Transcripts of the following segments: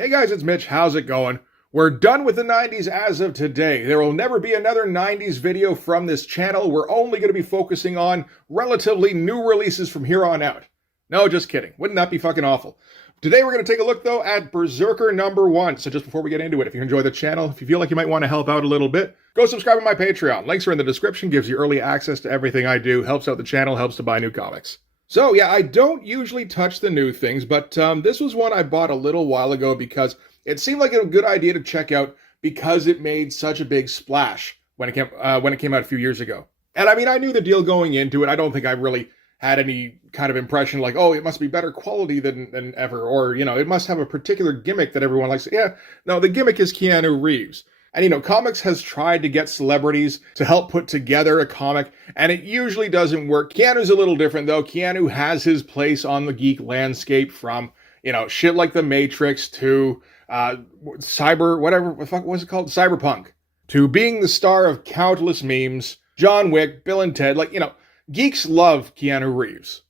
Hey guys, it's Mitch. How's it going? We're done with the 90s as of today. There will never be another 90s video from this channel. We're only going to be focusing on relatively new releases from here on out. No, just kidding. Wouldn't that be fucking awful? Today we're going to take a look though at BRZRKR #1. So just before we get into it, if you enjoy the channel, if you feel like you might want to help out a little bit, go subscribe to my Patreon. Links are in the description, gives you early access to everything I do, helps out the channel, helps to buy new comics. So yeah, I don't usually touch the new things, but this was one I bought a little while ago because it seemed like a good idea to check out because it made such a big splash when it came out a few years ago. And I mean, I knew the deal going into it. I don't think I really had any kind of impression like, oh, it must be better quality than ever, or, you know, it must have a particular gimmick that everyone likes. Yeah, no, the gimmick is Keanu Reeves. And, you know, comics has tried to get celebrities to help put together a comic, and it usually doesn't work. Keanu's a little different, though. Keanu has his place on the geek landscape from, you know, shit like The Matrix to Cyberpunk, to being the star of countless memes, John Wick, Bill and Ted. Like, you know, geeks love Keanu Reeves.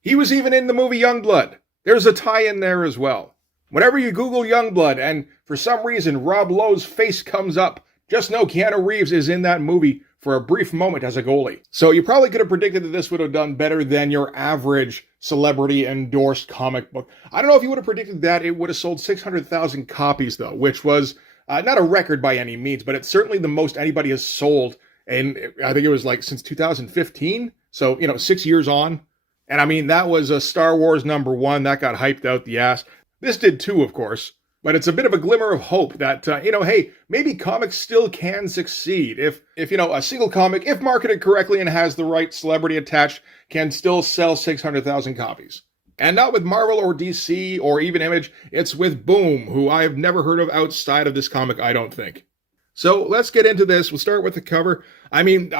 He was even in the movie Youngblood. There's a tie-in there as well. Whenever you Google Youngblood and for some reason Rob Lowe's face comes up, just know Keanu Reeves is in that movie for a brief moment as a goalie. So you probably could have predicted that this would have done better than your average celebrity-endorsed comic book. I don't know if you would have predicted that it would have sold 600,000 copies, though, which was not a record by any means, but it's certainly the most anybody has sold, and I think it was like since 2015, so, you know, 6 years on. And I mean, that was a Star Wars #1, that got hyped out the ass. This did too, of course, but it's a bit of a glimmer of hope that, you know, hey, maybe comics still can succeed. If you know, a single comic, if marketed correctly and has the right celebrity attached, can still sell 600,000 copies. And not with Marvel or DC or even Image, it's with Boom, who I have never heard of outside of this comic, I don't think. So let's get into this. We'll start with the cover. I mean,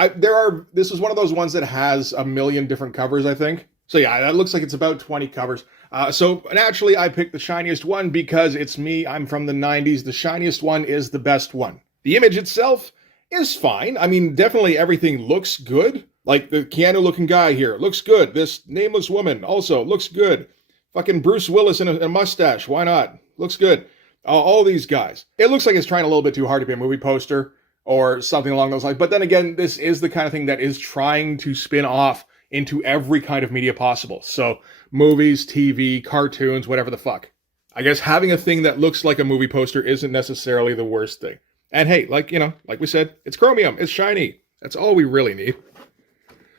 this is one of those ones that has a million different covers, I think. So yeah, that looks like it's about 20 covers. So naturally, I picked the shiniest one because it's me. I'm from the 90s. The shiniest one is the best one. The image itself is fine. I mean, definitely everything looks good. Like the Keanu-looking guy here looks good. This nameless woman also looks good. Fucking Bruce Willis in a mustache. Why not? Looks good. All these guys. It looks like it's trying a little bit too hard to be a movie poster or something along those lines. But then again, this is the kind of thing that is trying to spin off into every kind of media possible. So movies, TV, cartoons, whatever the fuck. I guess having a thing that looks like a movie poster isn't necessarily the worst thing. And hey, like, you know, like we said, it's chromium, it's shiny. That's all we really need.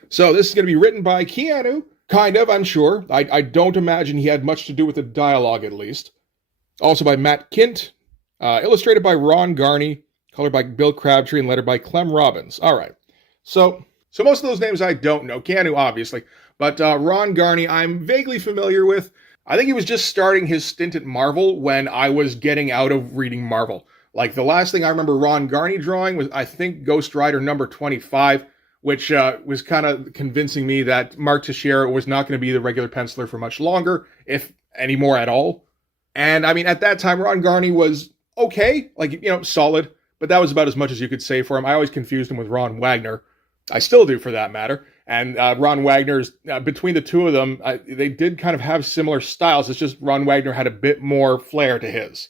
So this is going to be written by Keanu, kind of, I'm sure. I don't imagine he had much to do with the dialogue, at least. Also by Matt Kint, illustrated by Ron Garney, colored by Bill Crabtree, and lettered by Clem Robbins. All right. So most of those names I don't know. Keanu, obviously. But Ron Garney, I'm vaguely familiar with. I think he was just starting his stint at Marvel when I was getting out of reading Marvel. Like, the last thing I remember Ron Garney drawing was, I think, Ghost Rider #25, which was kind of convincing me that Mark Teixeira was not going to be the regular penciler for much longer, if anymore at all. And, I mean, at that time, Ron Garney was okay, like, you know, solid, but that was about as much as you could say for him. I always confused him with Ron Wagner. I still do, for that matter. And Ron Wagner's, between the two of them, they did kind of have similar styles. It's just Ron Wagner had a bit more flair to his.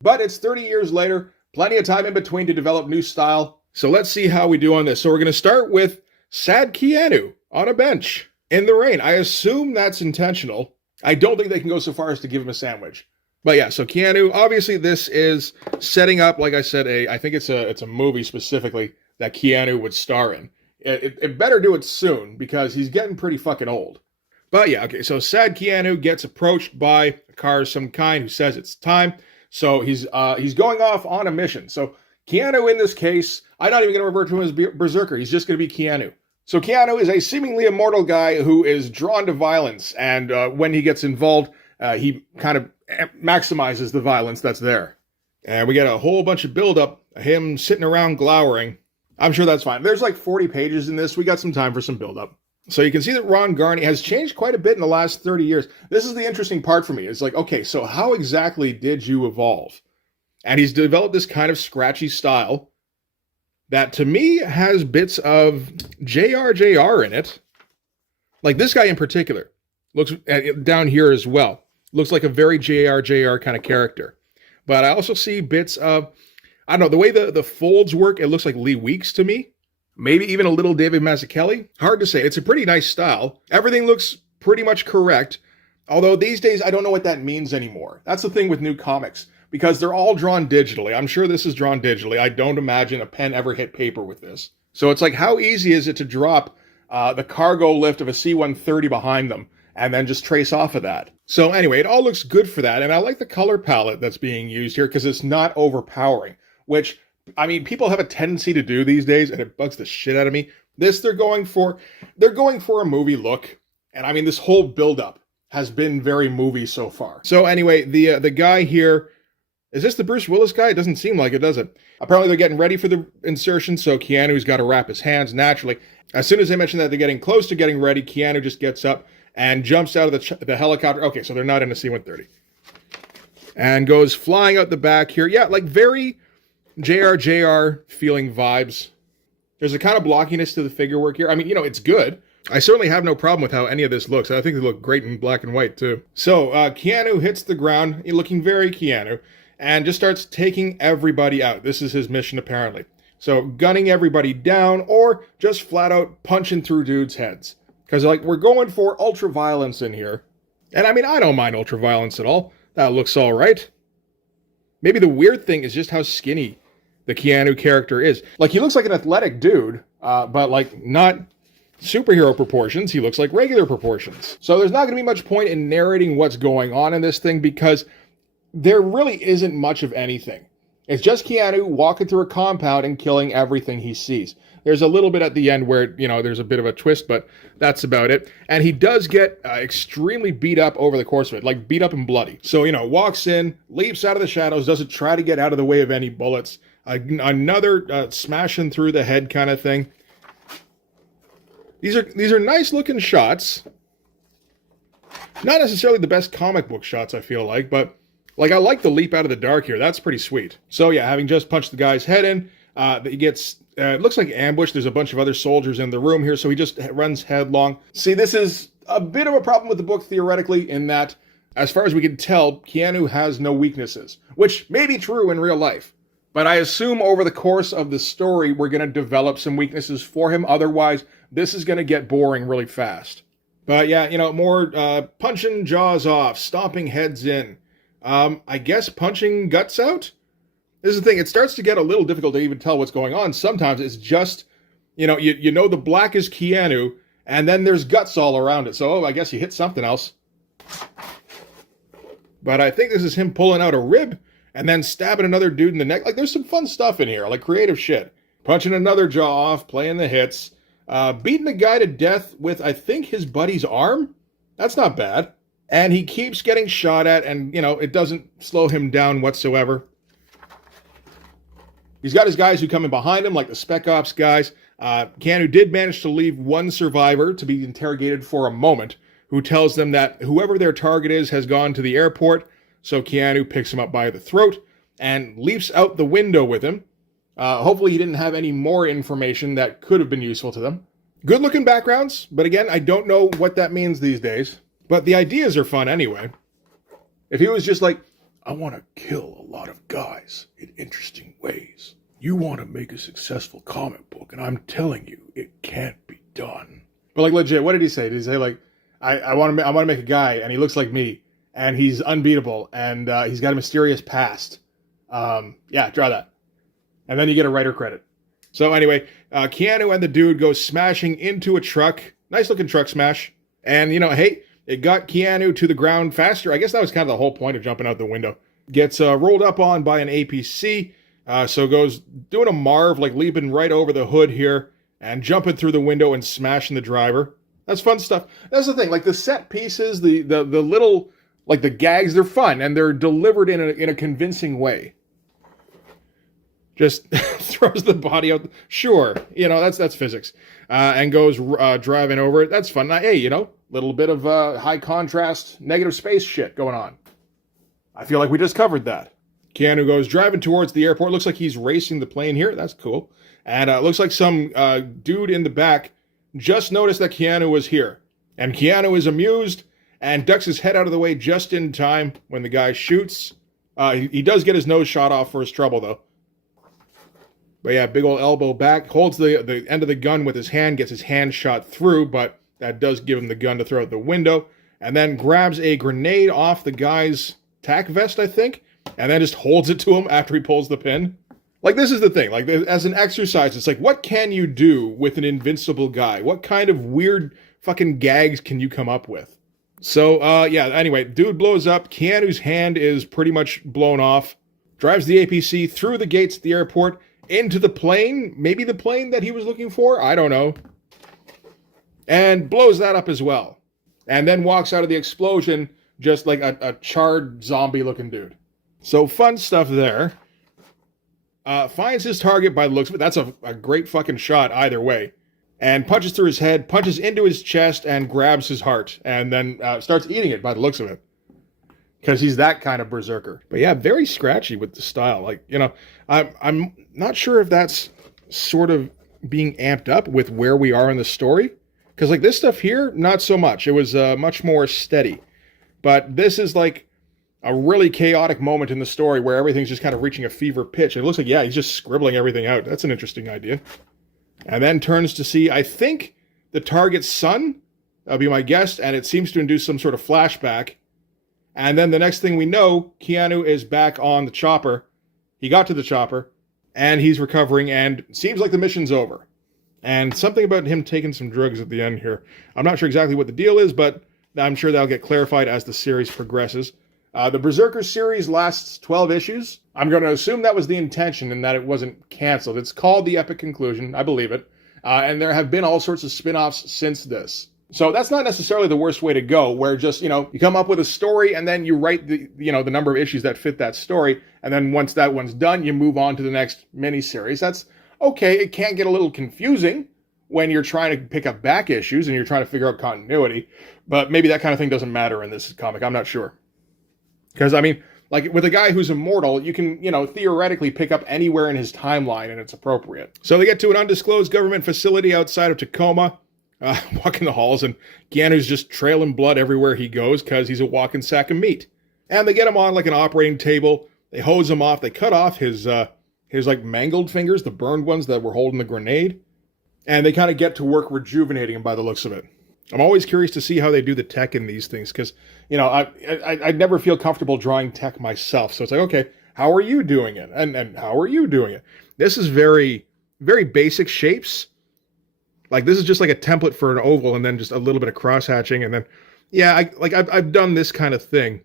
But it's 30 years later, plenty of time in between to develop new style. So let's see how we do on this. So we're going to start with sad Keanu on a bench in the rain. I assume that's intentional. I don't think they can go so far as to give him a sandwich. But yeah, so Keanu, obviously this is setting up, like I said, I think it's a movie specifically that Keanu would star in. It better do it soon because he's getting pretty fucking old. But yeah, okay, so sad Keanu gets approached by a car of some kind who says it's time. So he's going off on a mission. So Keanu in this case, I'm not even going to refer to him as BRZRKR. He's just going to be Keanu. So Keanu is a seemingly immortal guy who is drawn to violence. And when he gets involved, he kind of maximizes the violence that's there. And we get a whole bunch of buildup, him sitting around glowering. I'm sure that's fine. There's like 40 pages in this. We got some time for some buildup. So you can see that Ron Garney has changed quite a bit in the last 30 years. This is the interesting part for me. It's like, okay, so how exactly did you evolve? And he's developed this kind of scratchy style that to me has bits of JRJR in it. Like this guy in particular looks down here as well. Looks like a very JRJR kind of character. But I also see bits of, I don't know, the way the folds work, it looks like Lee Weeks to me. Maybe even a little David Mazzucchelli. Hard to say. It's a pretty nice style. Everything looks pretty much correct. Although these days, I don't know what that means anymore. That's the thing with new comics, because they're all drawn digitally. I'm sure this is drawn digitally. I don't imagine a pen ever hit paper with this. So it's like, how easy is it to drop the cargo lift of a C-130 behind them and then just trace off of that? So anyway, it all looks good for that. And I like the color palette that's being used here because it's not overpowering, which, I mean, people have a tendency to do these days, and it bugs the shit out of me. This, they're going for a movie look. And I mean, this whole build-up has been very movie so far. So anyway, the guy here, is this the Bruce Willis guy? It doesn't seem like it, does it? Apparently they're getting ready for the insertion, so Keanu's got to wrap his hands naturally. As soon as they mention that they're getting close to getting ready, Keanu just gets up and jumps out of the helicopter. Okay, so they're not in a C-130. And goes flying out the back here. Yeah, like very JRJR feeling vibes. There's a kind of blockiness to the figure work here. I mean, you know, it's good. I certainly have no problem with how any of this looks. I think they look great in black and white, too. So, Keanu hits the ground, looking very Keanu, and just starts taking everybody out. This is his mission, apparently. So, gunning everybody down, or just flat out punching through dudes' heads. Because, like, we're going for ultra-violence in here. And, I mean, I don't mind ultra-violence at all. That looks all right. Maybe the weird thing is just how skinny the Keanu character is. Like, he looks like an athletic dude, but, like, not superhero proportions. He looks like regular proportions. So there's not going to be much point in narrating what's going on in this thing because there really isn't much of anything. It's just Keanu walking through a compound and killing everything he sees. There's a little bit at the end where, you know, there's a bit of a twist, but that's about it. And he does get extremely beat up over the course of it, like beat up and bloody. So, you know, walks in, leaps out of the shadows, doesn't try to get out of the way of any bullets. Another smashing through the head kind of thing. These are nice looking shots. Not necessarily the best comic book shots, I feel like, but like I like the leap out of the dark here. That's pretty sweet. So yeah, having just punched the guy's head in, he gets, it looks like ambush. There's a bunch of other soldiers in the room here, so he just runs headlong. See, this is a bit of a problem with the book theoretically in that, as far as we can tell, Keanu has no weaknesses, which may be true in real life. But I assume over the course of the story, we're going to develop some weaknesses for him. Otherwise, this is going to get boring really fast. But yeah, you know, more punching jaws off, stomping heads in. I guess punching guts out? This is the thing, it starts to get a little difficult to even tell what's going on. Sometimes it's just, you know the black is Keanu, and then there's guts all around it. So, I guess you hit something else. But I think this is him pulling out a rib and then stabbing another dude in the neck. Like, there's some fun stuff in here, like creative shit. Punching another jaw off, playing the hits. Beating a guy to death with, I think, his buddy's arm? That's not bad. And he keeps getting shot at, and, you know, it doesn't slow him down whatsoever. He's got his guys who come in behind him, like the Spec Ops guys. Keanu did manage to leave one survivor to be interrogated for a moment, who tells them that whoever their target is has gone to the airport. So Keanu picks him up by the throat and leaps out the window with him. Hopefully he didn't have any more information that could have been useful to them. Good looking backgrounds, but again, I don't know what that means these days. But the ideas are fun anyway. If he was just like, I want to kill a lot of guys in interesting ways. You want to make a successful comic book, and I'm telling you, it can't be done. But like legit, what did he say? Did he say like, I want to make a guy, and he looks like me, and he's unbeatable, and he's got a mysterious past. Yeah, draw that. And then you get a writer credit. So anyway, Keanu and the dude go smashing into a truck. Nice looking truck smash. And, you know, hey, it got Keanu to the ground faster. I guess that was kind of the whole point of jumping out the window. Gets rolled up on by an APC. So goes doing a Marv, like leaping right over the hood here and jumping through the window and smashing the driver. That's fun stuff. That's the thing. Like the set pieces, the little, like the gags, they're fun and they're delivered in a convincing way. Just throws the body out. Sure, you know, that's physics. And goes driving over it. That's fun. Hey, you know, little bit of high contrast, negative space shit going on. I feel like we just covered that. Keanu goes driving towards the airport. Looks like he's racing the plane here. That's cool. And looks like some dude in the back just noticed that Keanu was here. And Keanu is amused and ducks his head out of the way just in time when the guy shoots. He does get his nose shot off for his trouble, though. But yeah, big old elbow back, holds the end of the gun with his hand, gets his hand shot through, but that does give him the gun to throw out the window, and then grabs a grenade off the guy's tack vest, I think, and then just holds it to him after he pulls the pin. Like, this is the thing. Like, as an exercise, it's like, what can you do with an invincible guy? What kind of weird fucking gags can you come up with? So, yeah, anyway, dude blows up. Keanu's hand is pretty much blown off. Drives the APC through the gates at the airport, into the plane. Maybe the plane that he was looking for? I don't know. And blows that up as well. And then walks out of the explosion just like a charred zombie-looking dude. So, fun stuff there. Finds his target by the looks of it. That's a great fucking shot either way. And punches through his head, punches into his chest, and grabs his heart. And then starts eating it by the looks of it. Because he's that kind of berserker. But yeah, very scratchy with the style. Like, you know, I'm not sure if that's sort of being amped up with where we are in the story. Because like this stuff here, not so much. It was much more steady. But this is like a really chaotic moment in the story where everything's just kind of reaching a fever pitch. It looks like, yeah, he's just scribbling everything out. That's an interesting idea. And then turns to see, I think, the target's son. That'll be my guess. And it seems to induce some sort of flashback. And then the next thing we know, Keanu is back on the chopper. He got to the chopper. And he's recovering. And it seems like the mission's over. And something about him taking some drugs at the end here. I'm not sure exactly what the deal is, but I'm sure that'll get clarified as the series progresses. The Berserker series lasts 12 issues. I'm going to assume that was the intention and that it wasn't canceled. It's called The Epic Conclusion. I believe it. And there have been all sorts of spin-offs since this. So that's not necessarily the worst way to go, where just, you know, you come up with a story and then you write the number of issues that fit that story. And then once that one's done, you move on to the next miniseries. That's okay. It can get a little confusing when you're trying to pick up back issues and you're trying to figure out continuity. But maybe that kind of thing doesn't matter in this comic. I'm not sure. Because, I mean, like, with a guy who's immortal, you can, you know, theoretically pick up anywhere in his timeline and it's appropriate. So they get to an undisclosed government facility outside of Tacoma, walking the halls, and Keanu's just trailing blood everywhere he goes because he's a walking sack of meat. And they get him on, like, an operating table. They hose him off. They cut off his like, mangled fingers, the burned ones that were holding the grenade. And they kind of get to work rejuvenating him by the looks of it. I'm always curious to see how they do the tech in these things, because, you know, I never feel comfortable drawing tech myself. So it's like, okay, how are you doing it? And how are you doing it? This is very, very basic shapes. Like, this is just like a template for an oval and then just a little bit of cross-hatching. And then, yeah, I've done this kind of thing.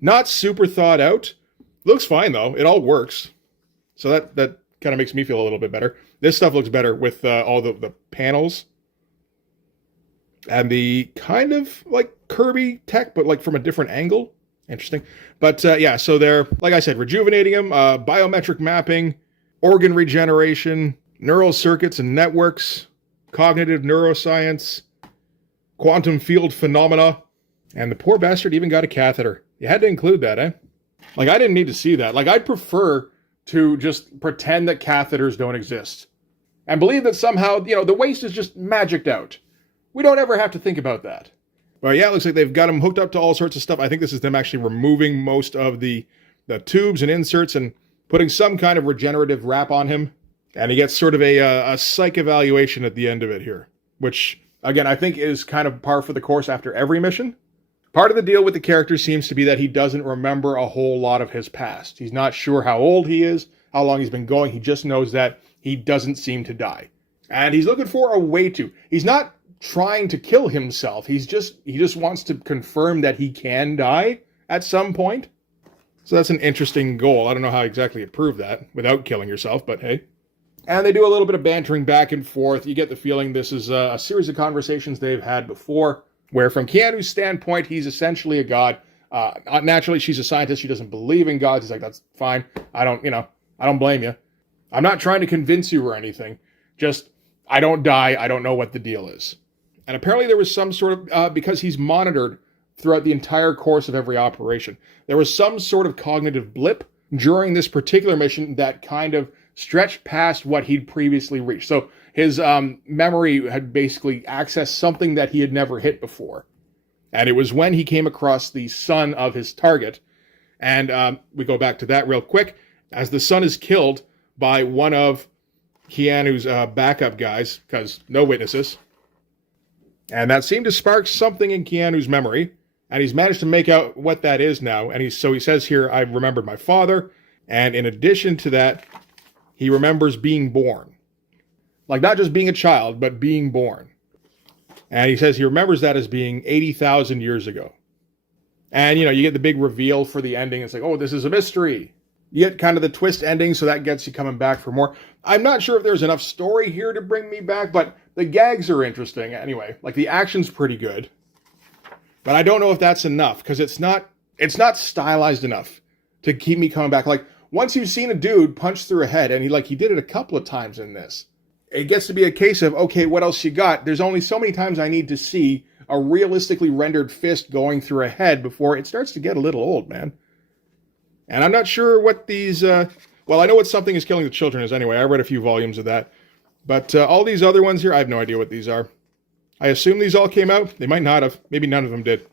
Not super thought out. Looks fine, though. It all works. So that kind of makes me feel a little bit better. This stuff looks better with all the panels. And the kind of like Kirby tech, but like from a different angle. Interesting. But yeah, so they're, like I said, rejuvenating him, biometric mapping, organ regeneration, neural circuits and networks, cognitive neuroscience, quantum field phenomena, and the poor bastard even got a catheter. You had to include that, eh? Like, I didn't need to see that. Like, I'd prefer to just pretend that catheters don't exist. And believe that somehow, you know, the waste is just magicked out. We don't ever have to think about that. Well, yeah, it looks like they've got him hooked up to all sorts of stuff. I think this is them actually removing most of the tubes and inserts and putting some kind of regenerative wrap on him. And he gets sort of a psych evaluation at the end of it here, which, again, I think is kind of par for the course after every mission. Part of the deal with the character seems to be that he doesn't remember a whole lot of his past. He's not sure how old he is, how long he's been going. He just knows that he doesn't seem to die. And he's looking for a way to. He's not trying to kill himself. He just wants to confirm that he can die at some point. So that's an interesting goal. I don't know how exactly you prove that without killing yourself, but hey. And they do a little bit of bantering back and forth. You get the feeling this is a series of conversations they've had before, where from Keanu's standpoint, he's essentially a god. Naturally, she's a scientist. She doesn't believe in gods. He's like, that's fine. I don't blame you. I'm not trying to convince you or anything. Just, I don't die. I don't know what the deal is. And apparently there was some sort of, because he's monitored throughout the entire course of every operation, there was some sort of cognitive blip during this particular mission that kind of stretched past what he'd previously reached. So his memory had basically accessed something that he had never hit before. And it was when he came across the son of his target. And we go back to that real quick. As the son is killed by one of Keanu's backup guys, because no witnesses. And that seemed to spark something in Keanu's memory. And he's managed to make out what that is now. And so he says here, I remembered my father. And in addition to that, he remembers being born. Like not just being a child, but being born. And he says he remembers that as being 80,000 years ago. And, you get the big reveal for the ending. It's like, oh, this is a mystery. You get kind of the twist ending, so that gets you coming back for more. I'm not sure if there's enough story here to bring me back, but the gags are interesting. Anyway, like the action's pretty good. But I don't know if that's enough, because it's not stylized enough to keep me coming back. Like, once you've seen a dude punch through a head, and he did it a couple of times in this, it gets to be a case of, okay, what else you got? There's only so many times I need to see a realistically rendered fist going through a head before it starts to get a little old, man. And I'm not sure what these, well, I know what Something is Killing the Children is anyway. I read a few volumes of that. But all these other ones here, I have no idea what these are. I assume these all came out. They might not have. Maybe none of them did.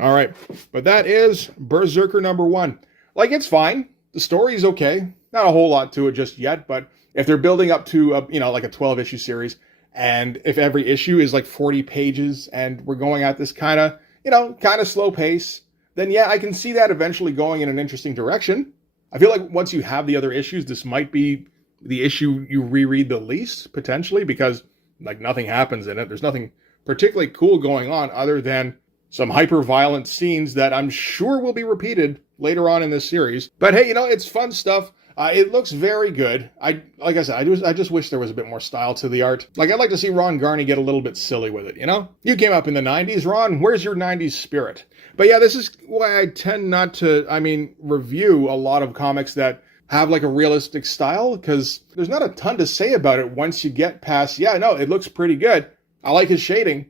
All right. But that is Berserker #1. Like, it's fine. The story's okay. Not a whole lot to it just yet, but if they're building up to, like a 12-issue series, and if every issue is like 40 pages, and we're going at this kind of slow pace, then yeah, I can see that eventually going in an interesting direction. I feel like once you have the other issues, this might be the issue you reread the least, potentially, because like nothing happens in it. There's nothing particularly cool going on other than some hyper-violent scenes that I'm sure will be repeated later on in this series. But hey, it's fun stuff. It looks very good. Like I said, I just wish there was a bit more style to the art. Like, I'd like to see Ron Garney get a little bit silly with it, You came up in the 90s, Ron. Where's your 90s spirit? But yeah, this is why I tend not to, review a lot of comics that have like a realistic style, because there's not a ton to say about it once you get past, it looks pretty good. I like his shading.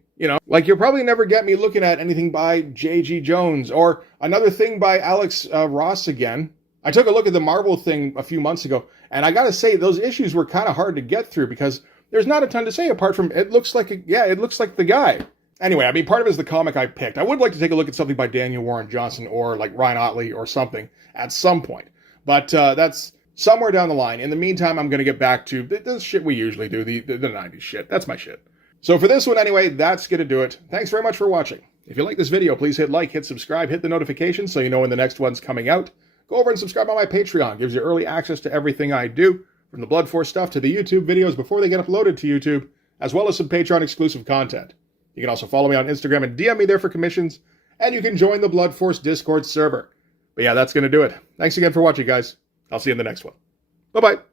Like, you'll probably never get me looking at anything by J.G. Jones or another thing by Alex Ross again. I took a look at the Marvel thing a few months ago, and I gotta say, those issues were kind of hard to get through because there's not a ton to say apart from it looks like the guy. Anyway, part of it is the comic I picked. I would like to take a look at something by Daniel Warren Johnson or like Ryan Ottley or something at some point. But that's somewhere down the line. In the meantime, I'm going to get back to the shit we usually do, the 90s shit. That's my shit. So for this one anyway, that's going to do it. Thanks very much for watching. If you like this video, please hit like, hit subscribe, hit the notifications so you know when the next one's coming out. Go over and subscribe on my Patreon. Gives you early access to everything I do, from the Blood Force stuff to the YouTube videos before they get uploaded to YouTube, as well as some Patreon exclusive content. You can also follow me on Instagram and DM me there for commissions, and you can join the Blood Force Discord server. But yeah, that's going to do it. Thanks again for watching, guys. I'll see you in the next one. Bye-bye.